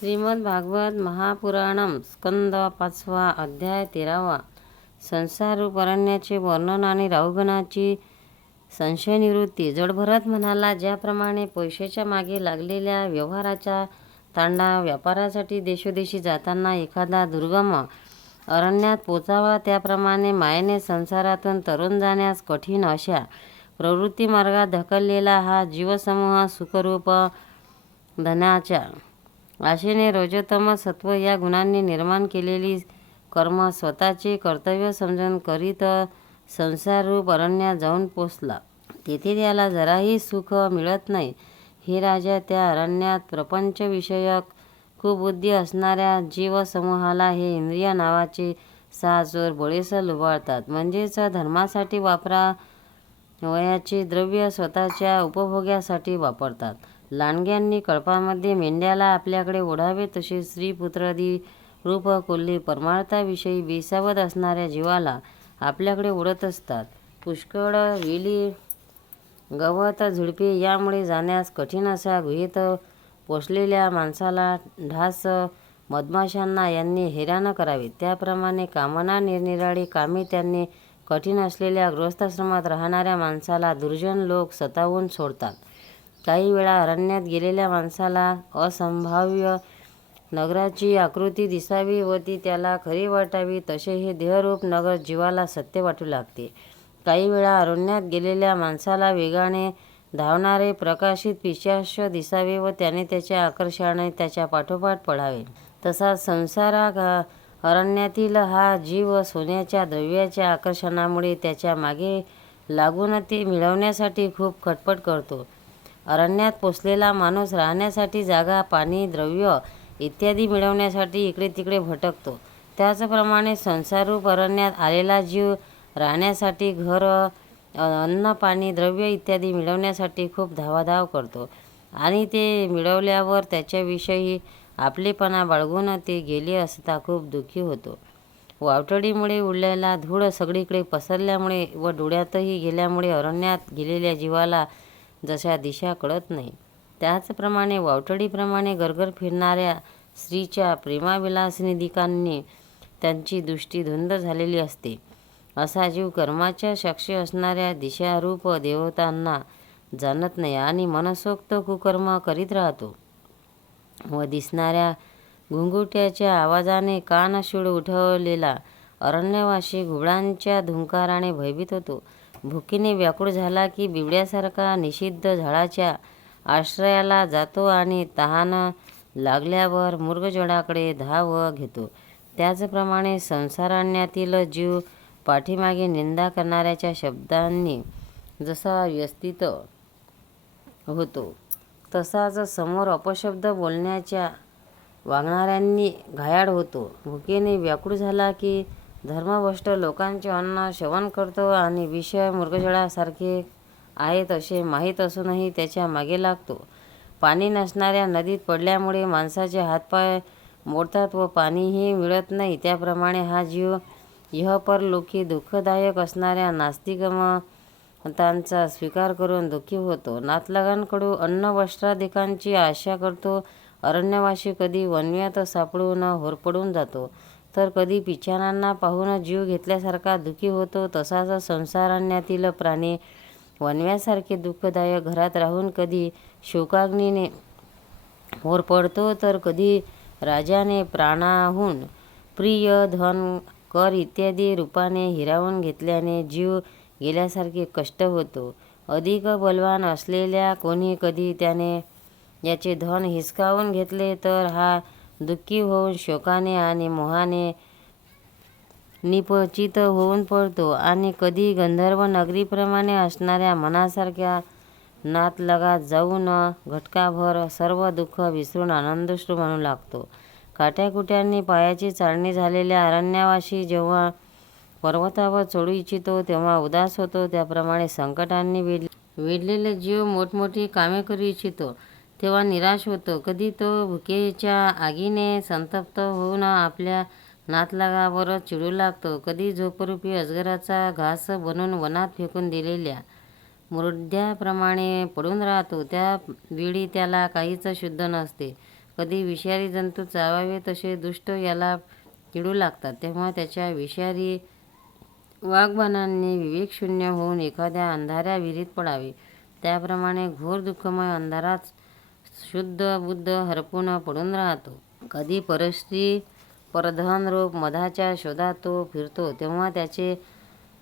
श्रीमद्भागवत महापुराणम स्कंद पाचवा अध्याय तेरावा. संसारूप अरण्याचे वर्णन आणि राहुगणाची संशयनिवृत्ती. जडभरत म्हणाला ज्याप्रमाणे पैशाच्या मागे लागलेल्या व्यवहाराचा तांडा व्यापारासाठी देशोदेशी जाताना एखादा दुर्गम अरण्यात पोचावा त्याप्रमाणे मायेने संसारातून तरुण जाण्यास कठीण अशा प्रवृत्ती मार्गात ढकललेला हा जीवसमूह सुखरूप धनाच्या आशेने रजोतम सत्व या गुणांनी निर्माण केलेली कर्म स्वतःचे कर्तव्य समजून करीत संसाररूप अरण्यात जाऊन पोचला. तेथे त्याला जराही सुख मिळत नाही. हे राजा त्या अरण्यात प्रपंचविषयक कुबुद्धी असणाऱ्या जीवसमूहाला हे इंद्रिय नावाचे सहा चोर बळेसर लुबाळतात. म्हणजेच धर्मासाठी वापरा वयाचे द्रव्य स्वतःच्या उपभोग्यासाठी वापरतात. लांडग्यांनी कळपामध्ये मेंढ्याला आपल्याकडे ओढावे तसे स्त्रीपुत्रादी रूप कोल्हे परमार्थाविषयी बेसावत असणाऱ्या जीवाला आपल्याकडे ओढत असतात. पुष्कळ वेली गवत झुडपे यामुळे जाण्यास कठीण असा गुहेत पोसलेल्या माणसाला ढास मधमाशांना यांनी हैराण करावे. त्याप्रमाणे कामना निरनिराळी कामे त्यांनी कठीण असलेल्या गृहस्थाश्रमात राहणाऱ्या माणसाला दुर्जन लोक सतावून सोडतात. काही वेळा अरण्यात गेलेल्या माणसाला असंभाव्य नगराची आकृती दिसावी व ती त्याला खरी वाटावी तसे हे देहरूप नगर जीवाला सत्य वाटू लागते. काही वेळा अरण्यात गेलेल्या माणसाला वेगाने धावणारे प्रकाशित पिशाच दिसावे व त्याने त्याच्या आकर्षाने त्याच्या पाठोपाठ पडावे तसा संसारा अरण्यातील हा जीव सोन्याच्या द्रव्याच्या आकर्षणामुळे त्याच्यामागे लागून ते मिळवण्यासाठी खूप खटपट करतो. अरण्यात पोचलेला माणूस राहण्यासाठी जागा पाणी द्रव्य इत्यादी मिळवण्यासाठी इकडे तिकडे भटकतो. त्याचप्रमाणे संसारूप अरण्यात आलेला जीव राहण्यासाठी घर अन्न पाणी द्रव्य इत्यादी मिळवण्यासाठी खूप धावाधाव करतो. आणि ते मिळवल्यावर त्याच्याविषयी आपलेपणा बाळगून ते गेले असता खूप दुःखी होतो. वावटळीमुळे उडलेला धूळ सगळीकडे पसरल्यामुळे व डोळ्यातही गेल्यामुळे अरण्यात गेलेल्या जीवाला जशा दिशा कळत नाही. त्याचप्रमाणे वावटडीप्रमाणे गरगर फिरणाऱ्या स्त्रीच्या प्रेमाविलासनिधिकांनी त्यांची दृष्टी धुंद झालेली असते. असा जीव कर्माच्या साक्षी असणाऱ्या दिशारूप देवतांना जाणत नाही आणि मनसोक्त कुकर्म करीत राहतो. व दिसणाऱ्या घुंगुट्याच्या आवाजाने कानशूळ उठवलेला अरण्यवासी घुबडांच्या धुंकाराने भयभीत होतो. भुकीने व्याकुळ झाला की बिबड्यासारखा निषिद्ध झाडाच्या आश्रयाला जातो आणि तहान लागल्यावर मृगजडाकडे धाव घेतो. त्याचप्रमाणे संसाराण्यातील जीव पाठीमागे निंदा करणाऱ्याच्या शब्दांनी जसा व्यस्तित होतो तसाच समोर अपशब्द बोलण्याच्या वागणाऱ्यांनी घायाळ होतो. भुकेने व्याकुळ झाला की धर्मभ्रष्ट लोकांचे अन्न श्रवण करतो आणि विषय मृगजळासारखे आहेत असे माहीत असूनही त्याच्यामागे लागतो. पाणी नसणाऱ्या नदीत पडल्यामुळे माणसाचे हातपाय मोडतात व पाणीही मिळत नाही. त्याप्रमाणे हा जीव इहपरलोकी दुःखदायक असणाऱ्या नास्तिकमतांचा स्वीकार करून दुःखी होतो. नातलगांकडून अन्न वस्त्राधिकांची आशा करतो. अरण्यवासी कधी वन्यात सापडून होरपडून जातो. तर कधी पिछानांना पाहून जीव घेतल्यासारखा दुःखी होतो तसाच संसाराण्यातील प्राणी वनव्यासारखे दुःखदायक घरात राहून कधी शोकाग्नीने होरपडतो तर कधी राजाने प्राणाहून प्रिय धन कर इत्यादी रूपाने हिरावून घेतल्याने जीव गेल्यासारखे कष्ट होतो. अधिक बलवान असलेल्या कोणी कधी त्याने याचे धन हिसकावून घेतले तर हा दुःखी होऊन शोकाने आणि मोहाने निपचित होऊन पडतो. आणि कधी गंधर्व नगरीप्रमाणे असणाऱ्या मनासारख्या नातलगात जाऊन घटकाभर सर्व दुःख विसरून आनंदश्रू म्हणू लागतो. काट्याकुट्यांनी पायाची चाळणी झालेल्या अरण्यावाशी जेव्हा पर्वतावर चढू इच्छितो तेव्हा उदास होतो. त्याप्रमाणे संकटांनी विड विडलेले जीव मोठमोठी कामे करू इच्छितो. तेव्हा निराश होतो. कधी तो भुकेच्या आगीने संतप्त होऊन आपल्या नातलागावर चिडू लागतो. कधी झोपरूपी अजगराचा घास बनून वनात फेकून दिलेल्या मुर्द्याप्रमाणे पडून राहतो. त्या वेळी त्याला काहीच शुद्ध नसते. कधी विषारी जंतू चावावे तसे दुष्ट याला चिडू लागतात. तेव्हा त्याच्या विषारी वाघबाणांनी विवेकशून्य होऊन एखाद्या अंधाऱ्या विहिरीत पडावे. त्याप्रमाणे घोर दुःखमय अंधारात शुद्ध बुद्ध हरपून पडून राहतो. कधी परस्त्री परधनरूप मधाच्या शोधात तो फिरतो तेव्हा त्याचे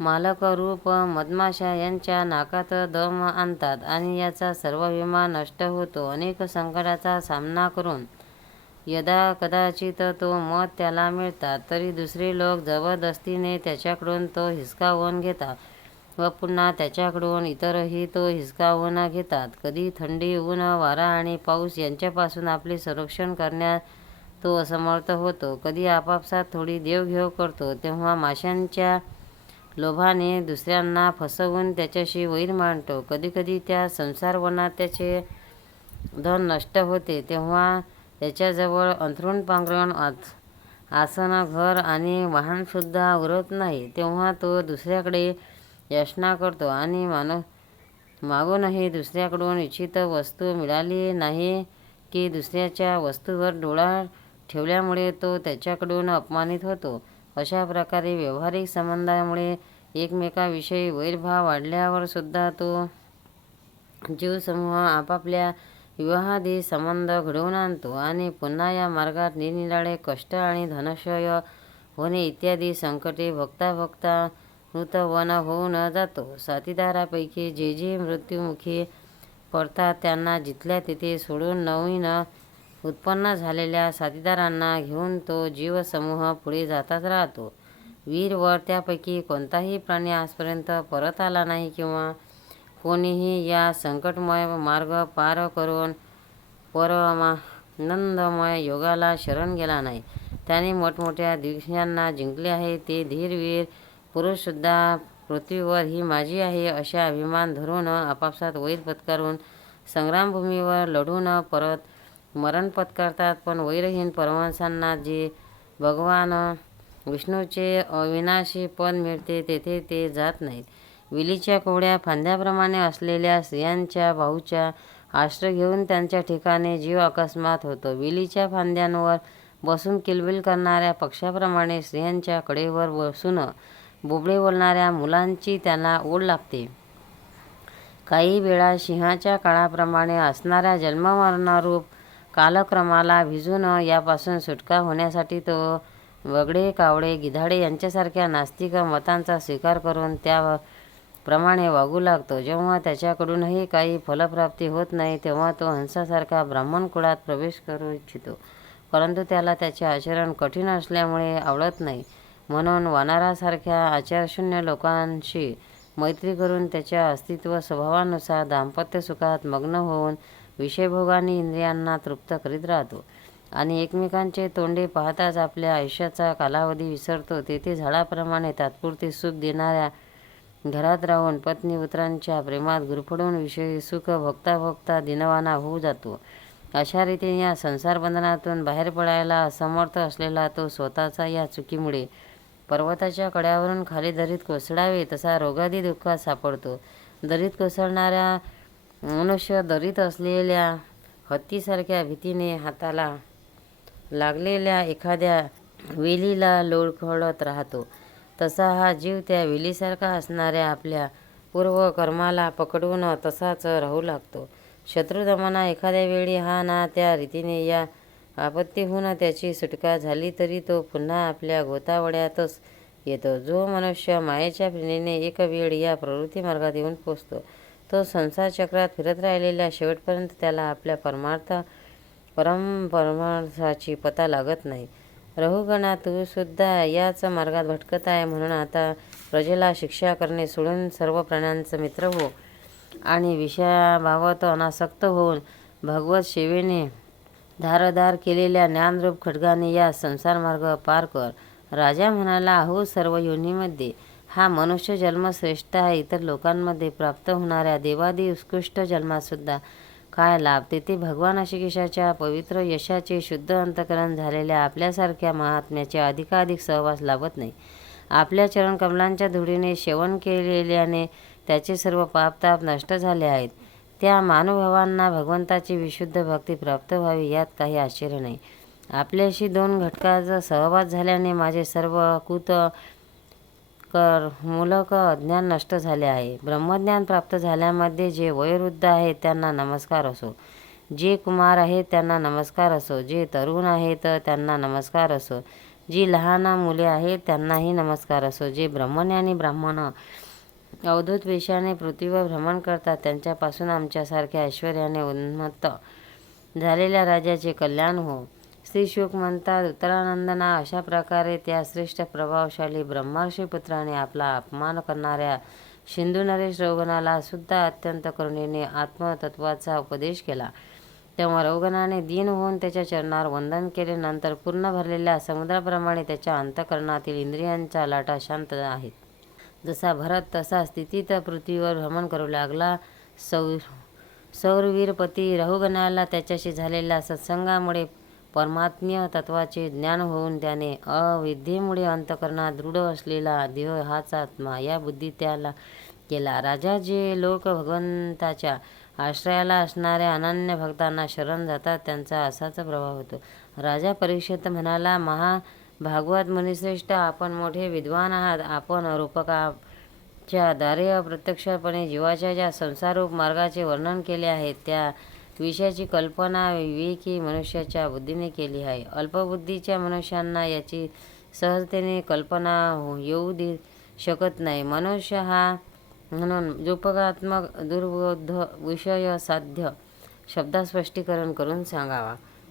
मालकरूप मधमाशा यांच्या नाकात दम आणतात आणि याचा सर्व विमा नष्ट होतो. अनेक संकटाचा सामना करून यदा कदाचित तो मत त्याला मिळतात तरी दुसरे लोक जबरदस्तीने त्याच्याकडून तो हिसकावून घेतात. व पुन्हा त्याच्याकडून इतरही तो हिसकावून घेतात. कधी थंडी ऊन वारा आणि पाऊस यांच्यापासून आपले संरक्षण करण्यात तो असमर्थ होतो. कधी आपापसात थोडी देवघेव करतो तेव्हा माशांच्या लोभाने दुसऱ्यांना फसवून त्याच्याशी वैर मांडतो. कधीकधी त्या संसारवनात त्याचे धन नष्ट होते तेव्हा त्याच्याजवळ अंथरूण पांघरण आस घर आणि वाहनसुद्धा उरत नाही. तेव्हा तो दुसऱ्याकडे याचना करतो आणि मान मागूनही दुसऱ्याकडून इच्छित वस्तू मिळाली नाही की दुसऱ्याच्या वस्तूवर डोळा ठेवल्यामुळे तो त्याच्याकडून अपमानित होतो. अशा प्रकारे व्यावहारिक संबंधामुळे एकमेकाविषयी वैरभाव वाढल्यावर सुद्धा तो जीवसमूह आपापल्या विवाहादी संबंध घडवून आणतो आणि पुन्हा या मार्गात निरनिराळे कष्ट आणि धनक्षय होणे इत्यादी संकटे भोगता भोगता मृतवन होऊन जातो. साथीदारापैकी जे जे मृत्युमुखी पडतात त्यांना जिथल्या तिथे सोडून नवीन उत्पन्न झालेल्या साथीदारांना घेऊन तो जीवसमूह पुढे जाताच राहतो. वीरवर त्यापैकी कोणताही प्राणी आजपर्यंत परत आला नाही किंवा कोणीही या संकटमय मार्ग पार करून परमानंदमय योगाला शरण गेला नाही. त्याने मोठमोठ्या दिवसांना जिंकले आहे. ते धीरवीर पुरुषसुद्धा पृथ्वीवर ही माझी आहे अशा अभिमान धरून आपापसात वैर पत्करून संग्रामभूमीवर लढून परत मरण पत्करतात. पण वैरहीन परमहंसांना जे भगवान विष्णूचे अविनाशी पद मिळते तेथे ते जात नाहीत. विलीच्या कोवड्या फांद्याप्रमाणे असलेल्या स्त्रियांच्या भाऊच्या आश्रय घेऊन त्यांच्या ठिकाणी जीव अकस्मात होतो. विलीच्या फांद्यांवर बसून किलबिल करणाऱ्या पक्षाप्रमाणे स्त्रियांच्या कडेवर बसून बोबडे बोलणाऱ्या मुलांची त्यांना ओढ लागते. काही वेळा सिंहाच्या काळाप्रमाणे असणाऱ्या जन्ममरणारूप कालक्रमाला भिजून यापासून सुटका होण्यासाठी तो वगडे कावडे गिधाडे यांच्यासारख्या नास्तिक मतांचा स्वीकार करून त्या प्रमाणे वागू लागतो. जेव्हा त्याच्याकडूनही काही फलप्राप्ती होत नाही तेव्हा तो हंसासारखा ब्राह्मण कुळात प्रवेश करू इच्छितो. परंतु त्याला त्याचे आचरण कठीण असल्यामुळे आवडत नाही. म्हणून वानरासारख्या आचारशून्य लोकांशी मैत्री करून त्याच्या अस्तित्व स्वभावानुसार दाम्पत्य सुखात मग्न होऊन विषयभोगाने इंद्रियांना तृप्त करीत राहतो. आणि एकमेकांचे तोंडे पाहताच आपल्या आयुष्याचा कालावधी विसरतो. तेथे झाडाप्रमाणे तात्पुरते सुख देणाऱ्या घरात राहून पत्नी पुत्रांच्या प्रेमात गुरफडून विषयी सुख भोगता भोगता दिनवाना होऊ जातो. अशा रीतीने या संसारबंधनातून बाहेर पडायला असमर्थ असलेला तो स्वतःचा या चुकीमुळे पर्वताच्या कड्यावरून खाली दरीत कोसळावे तसा रोगादी दुःखात सापडतो. दरीत कोसळणाऱ्या मनुष्य दरीत असलेल्या हत्तीसारख्या भीतीने हाताला लागलेल्या एखाद्या वेलीला लोळखळत राहतो. तसा हा जीव त्या वेलीसारखा असणाऱ्या आपल्या पूर्वकर्माला पकडून तसाच राहू लागतो. शत्रुदमना एखाद्या वेळी हा ना त्या रीतीने या आपत्तीहून त्याची सुटका झाली तरी तो पुन्हा आपल्या गोतावड्यातच येतो. जो मनुष्य मायेच्या प्रेरणेने एक वेळ या प्रवृत्ती मार्गात येऊन पोचतो तो संसार चक्रात फिरत राहिलेल्या शेवटपर्यंत त्याला आपल्या परमार्थ परम परमार्थाची पता लागत नाही. रहुगणा तू सुद्धा याच मार्गात भटकत आहे म्हणून आता प्रजेला शिक्षा करणे सोडून सर्व प्राण्यांचा मित्र हो. आणि विषयाबाबत अनासक्त होऊन भगवत सेवेने धारधार केलेल्या ज्ञानरूप खड्गाने या संसारमार्ग पार कर. राजा म्हणाला अहो सर्व योनीमध्ये हा मनुष्य जन्म श्रेष्ठ आहे. इतर लोकांमध्ये प्राप्त होणाऱ्या देवादी उत्कृष्ट जन्मातसुद्धा काय लाभ? तेथे भगवान श्रीकेशाच्या पवित्र यशाचे शुद्ध अंतकरण झालेल्या आपल्यासारख्या महात्म्याचे अधिकाधिक सहवास लाभत नाही. आपल्या चरणकमलांच्या धुळीने सेवन केलेल्याने त्याचे सर्व पापताप नष्ट झाले आहेत. त्या मानुभावांना भगवंताची विशुद्ध भक्ती प्राप्त व्हावी यात काही आश्चर्य नाही. आपल्याशी दोन घटकाचा सहवास झाल्याने माझे सर्व कुत कर मूलक अज्ञान नष्ट झाले आहे. ब्रह्मज्ञान प्राप्त झाल्यामध्ये जे वयोवृद्ध आहे त्यांना नमस्कार असो. जे कुमार आहेत त्यांना नमस्कार असो. जे तरुण आहेत त्यांना नमस्कार असो. जी लहान मुले आहेत त्यांनाही नमस्कार असो. जे ब्रह्मज्ञानी ब्राह्मण अवधूत वेशाने पृथ्वीवर भ्रमण करतात. त्यांच्यापासून आमच्यासारख्या ऐश्वर्याने उन्मत्त झालेल्या राजाचे कल्याण हो. श्री शुक म्हणतात उत्तरानंदना अशा प्रकारे त्या श्रेष्ठ प्रभावशाली ब्रह्मर्षी पुत्राने आपला अपमान करणाऱ्या सिंधू नरेश रौगणाला सुद्धा अत्यंत करुणेने आत्मतत्वाचा उपदेश केला. तेव्हा रौगणाने दीन होऊन त्याच्या चरणावर वंदन केले. नंतर पूर्ण भरलेल्या समुद्राप्रमाणे त्याच्या अंतकरणातील इंद्रियांच्या लाटा शांत आहेत. जसा भरत तसा स्थितीत पृथ्वीवर भ्रमण करू लागला. सौ सौरवीरपती रहुगणाला त्याच्याशी झालेल्या सत्संगामुळे परमात्म्य तत्वाचे ज्ञान होऊन त्याने अविद्येमुळे अंतकरणात दृढ असलेला देह हाच आत्मा या बुद्धी त्याला केला. राजा जे लोक भगवंताच्या आश्रयाला असणाऱ्या अनन्य भक्तांना शरण जातात त्यांचा असाच प्रभाव होतो. राजा परीक्षित म्हणाला महा भागवत मुनिश्रेष्ठ आपण मोठे विद्वान आहात. आपण रूपकाच्या द्वारे अप्रत्यक्षपणे जीवाच्या ज्या संसारूप मार्गाचे वर्णन केले आहे त्या विषयाची कल्पना विवेकी मनुष्याच्या बुद्धीने केली आहे. अल्पबुद्धीच्या मनुष्यांना याची सहजतेने कल्पना हो- येऊ दे शकत नाही. मनुष्य हा म्हणून रूपकात्मक दुर्बोध विषय साध्य शब्दात स्पष्टीकरण करून सांगावा.